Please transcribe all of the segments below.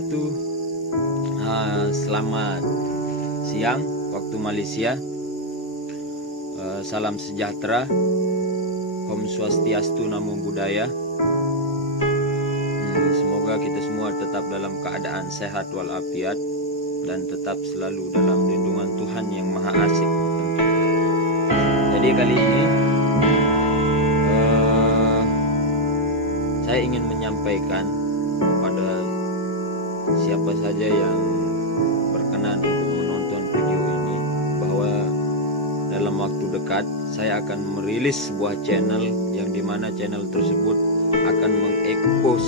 wabarakatuh. Selamat siang waktu Malaysia. Salam sejahtera. Om Swastiastu, Namo Buddhaya. Semoga kita semua tetap dalam keadaan sehat walafiat dan tetap selalu dalam lindungan Tuhan yang Maha Asik tentunya. Jadi kali ini saya ingin menyampaikan kepada siapa saja yang berkenan untuk menonton video ini bahwa dalam waktu dekat saya akan merilis sebuah channel yang dimana channel tersebut akan mengekspos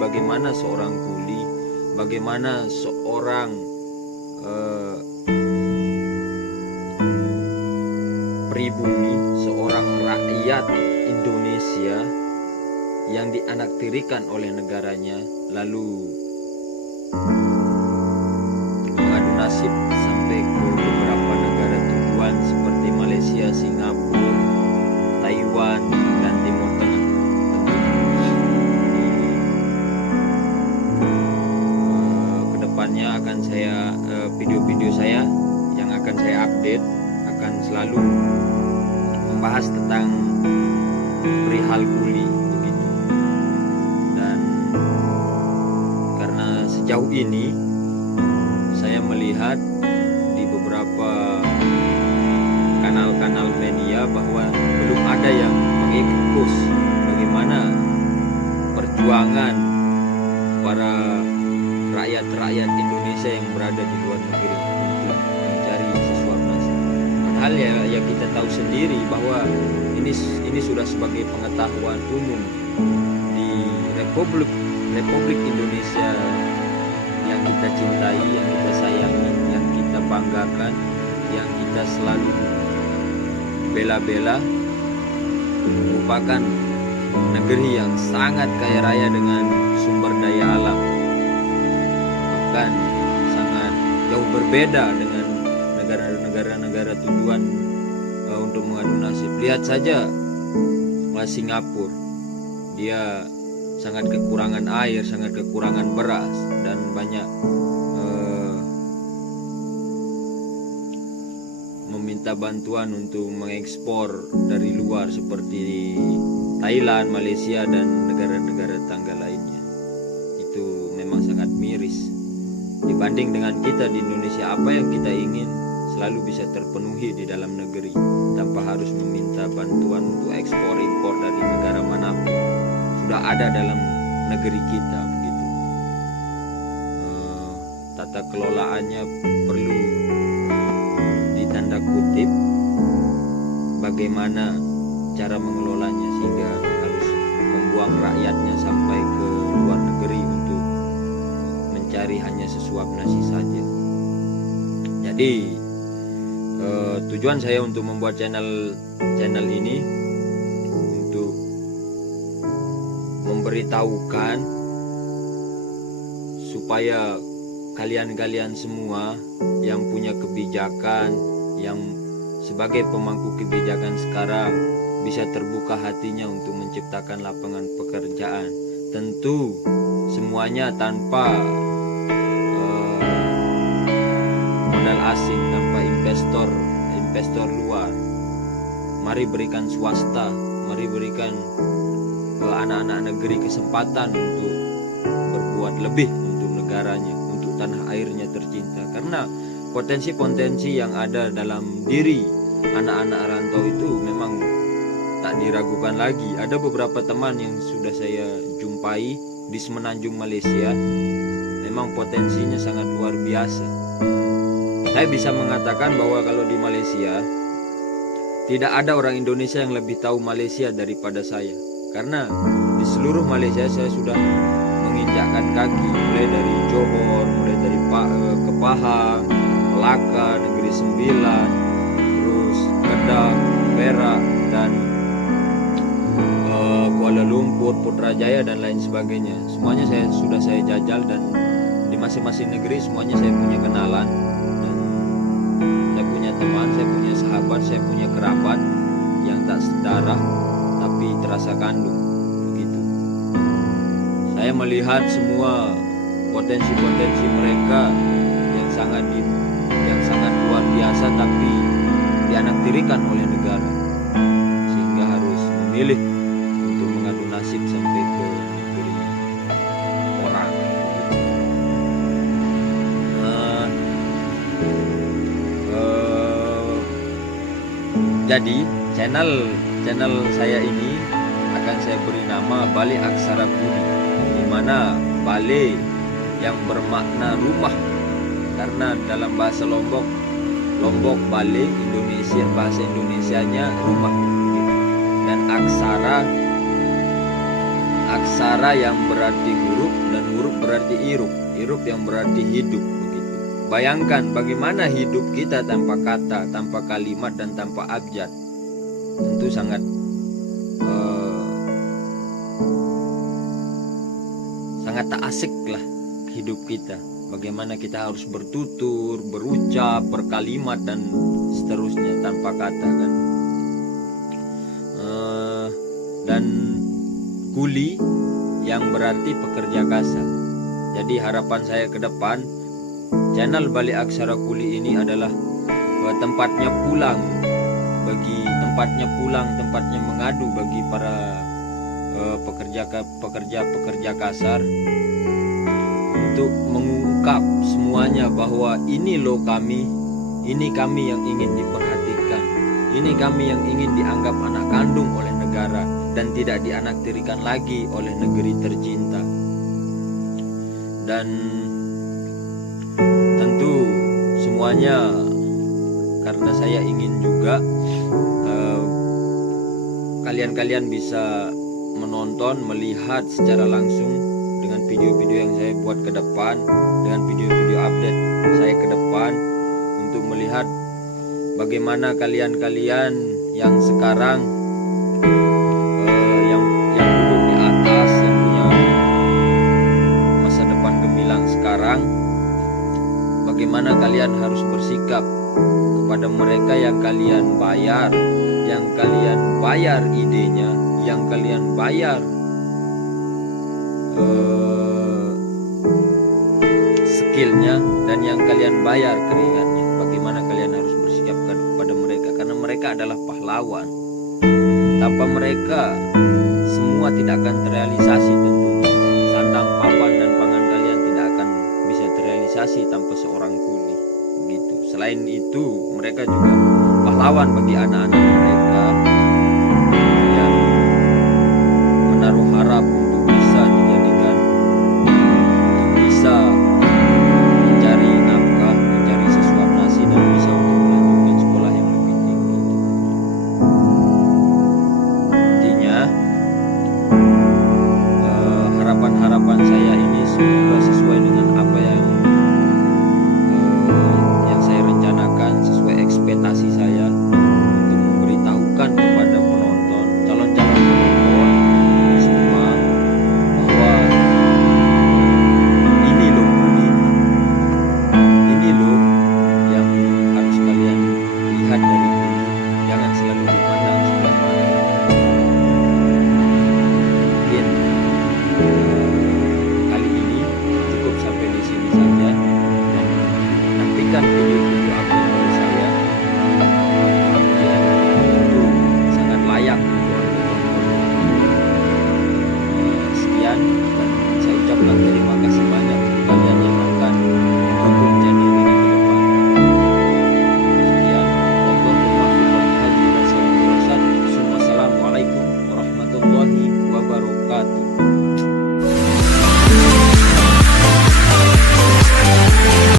bagaimana seorang kuli, bagaimana seorang pribumi, seorang rakyat Indonesia yang dianaktirikan oleh negaranya lalu mengadu nasib sampai ke beberapa negara tujuan seperti Malaysia, Singapura, Taiwan, dan Timur Tengah. Kedepannya akan saya video-video saya yang akan saya update akan selalu membahas tentang perihal kuli begitu. Dan karena sejauh ini saya melihat di beberapa kanal-kanal media bahwa belum ada yang mengekspos bagaimana perjuangan para rakyat-rakyat Indonesia yang berada di luar negeri untuk mencari sesuap nasib. Padahal ya kita tahu sendiri bahwa ini sudah sebagai pengetahuan umum di Republik Indonesia yang kita cintai, yang kita sayangi, yang kita banggakan, yang kita selalu bela-bela, merupakan negeri yang sangat kaya raya dengan sumber daya alam, bahkan sangat jauh berbeda dengan negara-negara tujuan untuk mengadu nasib. Lihat saja Singapura, dia sangat kekurangan air, sangat kekurangan beras, dan banyak meminta bantuan untuk mengekspor dari luar seperti Thailand, Malaysia, dan negara-negara tangga lainnya. Itu memang sangat miris dibanding dengan kita di Indonesia. Apa yang kita ingin selalu bisa terpenuhi di dalam negeri tanpa harus meminta bantuan untuk ekspor impor dari negara manapun. Sudah ada dalam negeri kita begitu. Tata kelolaannya perlu ditanda kutip, bagaimana cara mengelolanya sehingga harus membuang rakyatnya sampai ke luar negeri untuk mencari hanya sesuap nasi saja. Jadi tujuan saya untuk membuat channel ini untuk memberitahukan supaya kalian semua yang punya kebijakan, yang sebagai pemangku kebijakan sekarang bisa terbuka hatinya untuk menciptakan lapangan pekerjaan. Tentu semuanya tanpa modal asing, tanpa investor luar. Mari berikan swasta, mari berikan anak-anak negeri kesempatan untuk berbuat lebih untuk negaranya, untuk tanah airnya tercinta. Karena potensi-potensi yang ada dalam diri anak-anak rantau itu memang tak diragukan lagi. Ada beberapa teman yang sudah saya jumpai di Semenanjung, Malaysia, memang potensinya sangat luar biasa. Saya bisa mengatakan bahwa kalau di Malaysia tidak ada orang Indonesia yang lebih tahu Malaysia daripada saya. Karena di seluruh Malaysia saya sudah menginjakkan kaki, mulai dari Johor, mulai dari ke Pahang, Melaka, Negeri Sembilan, terus Kedah, Perak, dan Kuala Lumpur, Putrajaya, dan lain sebagainya. Semuanya sudah saya jajal, dan di masing-masing negeri semuanya saya punya kenalan, dan saya punya teman, saya punya sahabat, saya punya kerabat yang tak sedarah tapi terasa kandung begitu. Saya melihat semua potensi-potensi mereka yang sangat luar biasa, tapi dianaktirikan oleh negara, sehingga harus memilih untuk mengadu nasib sampai ke negeri orang. Jadi channel saya ini akan saya beri nama Bale Aksara Kuli, di mana Bale yang bermakna rumah, karena dalam bahasa Lombok Bale Indonesia, bahasa Indonesianya rumah, dan aksara yang berarti huruf, dan huruf berarti irup yang berarti hidup. Bayangkan bagaimana hidup kita tanpa kata, tanpa kalimat, dan tanpa abjad. Tentu sangat tak asik lah hidup kita. Bagaimana kita harus bertutur, berucap, berkalimat, dan seterusnya tanpa kata, kan. Dan kuli yang berarti pekerja kasar. Jadi harapan saya ke depan, channel Bale Aksara Kuli ini adalah tempatnya mengadu bagi para pekerja kasar, untuk mengungkap semuanya bahwa ini loh kami yang ingin diperhatikan, ini kami yang ingin dianggap anak kandung oleh negara dan tidak dianaktirikan lagi oleh negeri tercinta. Dan tentu semuanya karena saya ingin juga kalian bisa menonton, melihat secara langsung dengan video-video yang saya buat ke depan, dengan video-video update saya ke depan, untuk melihat bagaimana kalian yang sekarang yang duduk di atas, yang punya masa depan gemilang sekarang, bagaimana kalian harus bersikap kepada mereka yang kalian bayar idenya, yang kalian bayar skillnya, dan yang kalian bayar keringatnya. Bagaimana kalian harus bersikap kepada mereka, karena mereka adalah pahlawan. Tanpa mereka semua tidak akan terrealisasi tentunya. Sandang, papan, dan pangan kalian tidak akan bisa terrealisasi tanpa seorang kuli, gitu. Selain itu, mereka juga pahlawan bagi anak-anak mereka.